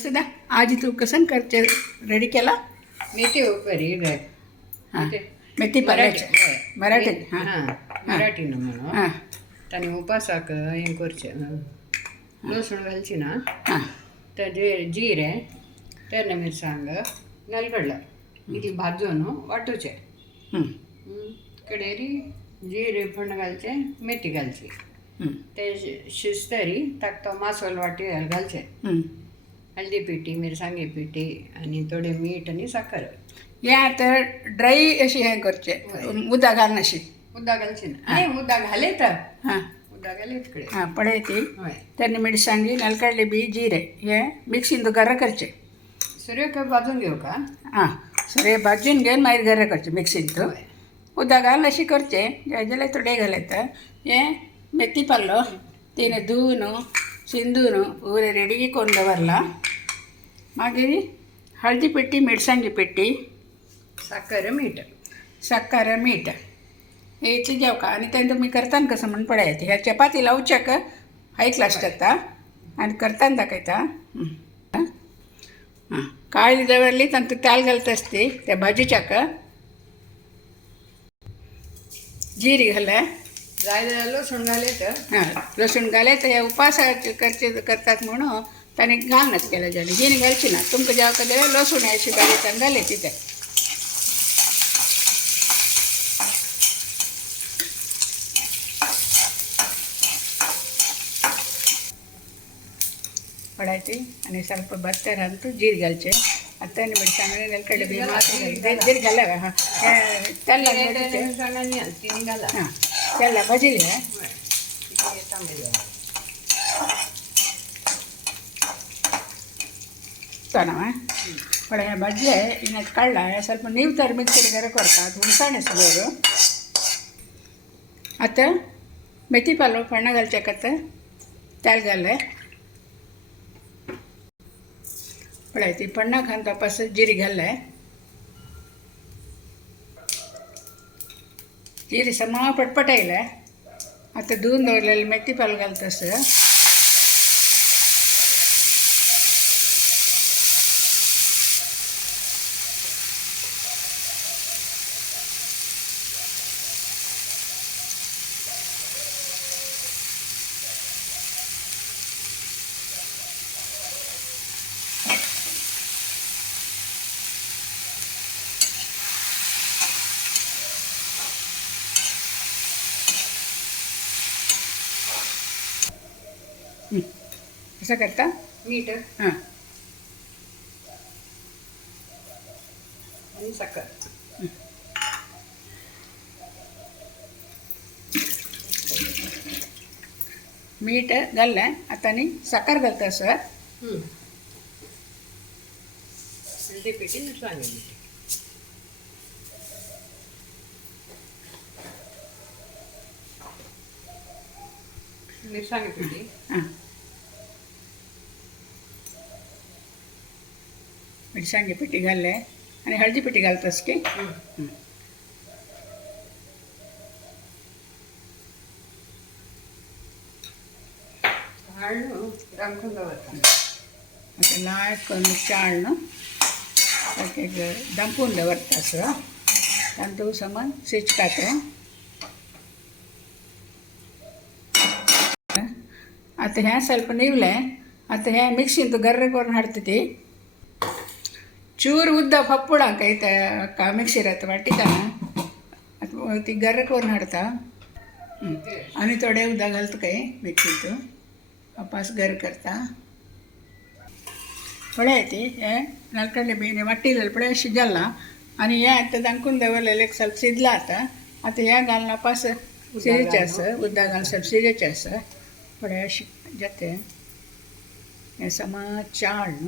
सदा आज तू कसं करते रेडी केला मेथी उपरी हां मेथी पल्ल्याचे मराठी हां मराठीनं म्हणून हां ताणी उपासाक हें करचें लसूण घालची ना हां तेजे जिरे तेन्ना मिरसांग नलगडला इतली भाजून वांटूचें कडेरी जिरे फण्ण घालचे मेथी घालची ते शिजतरी ताका तो मासोल वाटी घालचें हळदी पिठी मिरसांगे पिठी आनी थोडें मीठ आनी साखर हें आतां ड्राय अशी हें करचें उदक घालून अशी उदक घालची ना न्ही उदक घालयता हां उदक घालयत कडेन हां पळय ती हय तेन्ना मिरसांगी नलकडले बी जिरे हे मिक्सीन तो गर्र करचें सूर्यकाय भाजून घेवका हां सगळे भाजून घेवन मागीर गर्र करचें मिक्सीन तो उदक घालून अशी करचें जाल्यार थोडें घालयता हें मेथी पल्लो तिने धुवन शिंदून पुरे रेडी करून दवरला मागीर हळदी पिठी मिरसांगी पिठी साखर मीठ साखर मीठ हे इतलें जेवका आनी तें तुमी करतान कसं म्हण पळयात ह्या चपाती लावच्याक हाय क्लास करता आनी करतान दाखयता हां काळी दवरली तातूंत तेल घालता आसती त्या भाजयच्याक जिरी घाला जाय जाल्यार लसूण घालयत हां लसूण घालयत हे उपासाचे करतात म्हणून ताणें घालनात केलं जाल्यार हिने घालची ना तुमकां जेवका जाल्यार लसूण अशी बारीक घालयची ते पडायची आणि ಸ್ವಲ್ಪ ಭತ್ತ ಅಂತೂ ಜೀರಿಗೆ घालचे आता मिरसांगे नलकडले बी ಜೀರಿಗೆ घाला हां तेल तिनी घाला हां तेल भाजिले ನಾವು ಒಳ್ಳೆ ಬದಲೆ ಇನ್ನು ಕಳ್ಳ ಸ್ವಲ್ಪ ನೀವು ತರ ಮಿಕ್ಸಿಗೆ ಗರ ಕೊಡ್ತಾ ಹುಣಸಾಣೆ ಸುಗೋರು आता मेथी पालो फण्ण घालच्याक आतां तेल घाले पळय ती फण्णां खावन तपास जिरी घाले जिरी समा पटपटायले आता धुवन दवरलेले मेथी पालो घालतास असं करता मीठ हां आणि साखर मीठ घाललें आतां आनी साखर घालता सर हळदी पिठी मिरसांगे पिठी मिरसांगे पिठी हां मिरसांगे पिठी घालले आणि हळदी पिठी घालतास की हळद रांखून दवरता आता लाय करून चाळणं ದಂಪುನ್ ದವರ್ತಾಸ ತಂದು ಸಮಾನ ಸಿಚ್ಕಾತ आता ह्या ಸ್ವಲ್ಪ निवले आता ह्या मिक्सीन गर्र करून हाडता चूर उद्द पप्पुडा काही त्या मिक्सीर आता वाटिका ती गर्र करून हाडता आणि थोडे उदक घालता काही मिक्सीत वापस गर्र करता पळय ती हे नलकडले बी वाटिलेले पळय शिजला आणि हे आता दांकून दवरलेले ಸ್ವಲ್ಪ शिजला आता ह्या घालून वापस शिजचे आसा उदक घालून ಸ್ವಲ್ಪ शिजचे आसा पळय अशी जाते हे समा चाळण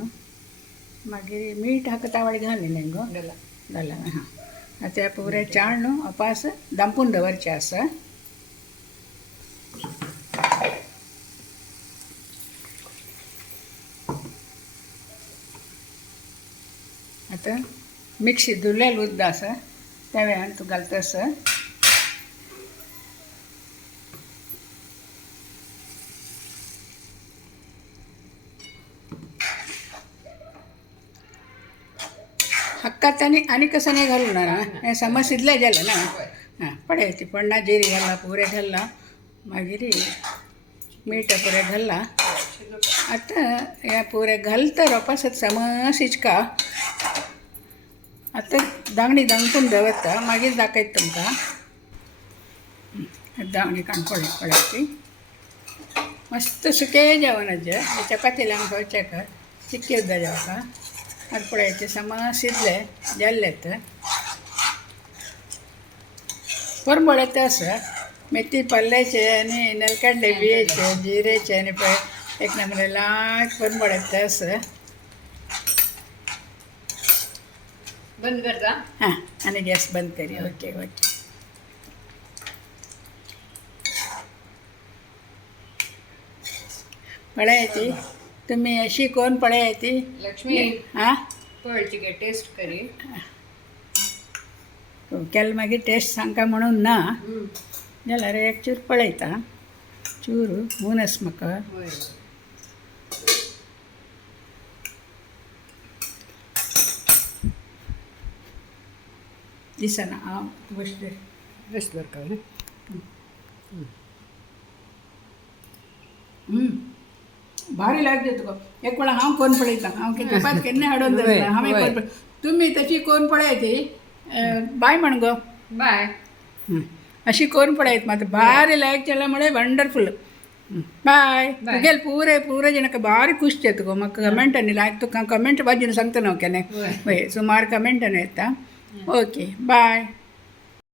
मागीर मीठ हाका तावडे घालले गो घाला हां आता पुरे चाळण वापस दांपून दवरचे आसा आता मिक्सी धुरलेलं उद्द आसा त्या वेळान तूं घालतास हक्कात आणि कसं नाही घालून ना हे समज शिजले गेलं ना हां पडायची पडना जिरी घालला पुरे घालला मागीर मीठ पुरे घालला आता या पुरे घालता रोपासत समज शिजका आता दांगडी दांगून दवरता मागीर दाखयता तुमकां दांगडी काणकोळी पडायची मस्त सुके जेवणाचे चपाती लावून खावचे चिक्की उद्दा जेवका ಅದು ಪುಡೈತೆ ಸಮಸಿದ್ಲೆ ಜಲ್ಲೆತ್ತ परबळेते असं मेथी पल्ल्याचे आणि नलकंडे बियेचे जिरेचे आणि एक नंबर लाट परबळेते असं बंद करता हां आणि गॅस बंद करी ओके ओके पळायची तुम्ही अशी कोण पळायची लक्ष्मी हां पळची गे टेस्ट करी केल मागीर टेस्ट सांगता म्हणून ना जाल्यार एक चूर पळयता चूर मुनस म्हाका होय दिसना हांव बसले बेस्ट बर का भारी लागते तुका एक वेळा हांव कोण पळयता हांव कितें पात केन्ना हाडून दवरता हांवें कोण पळय तुमी तशी कोण पळयती बाय म्हण गो बाय अशी कोण पळयत मात भारी लायक केला म्हळे वंडरफुल बाय तुगेल पुरे जनक भारी खुश जाता गो म्हाका कमेंटांनी लायक तुका कमेंट बाजून सांगता न्हू केन्ना पळय सुमार कमेंटांनी येता ओके बाय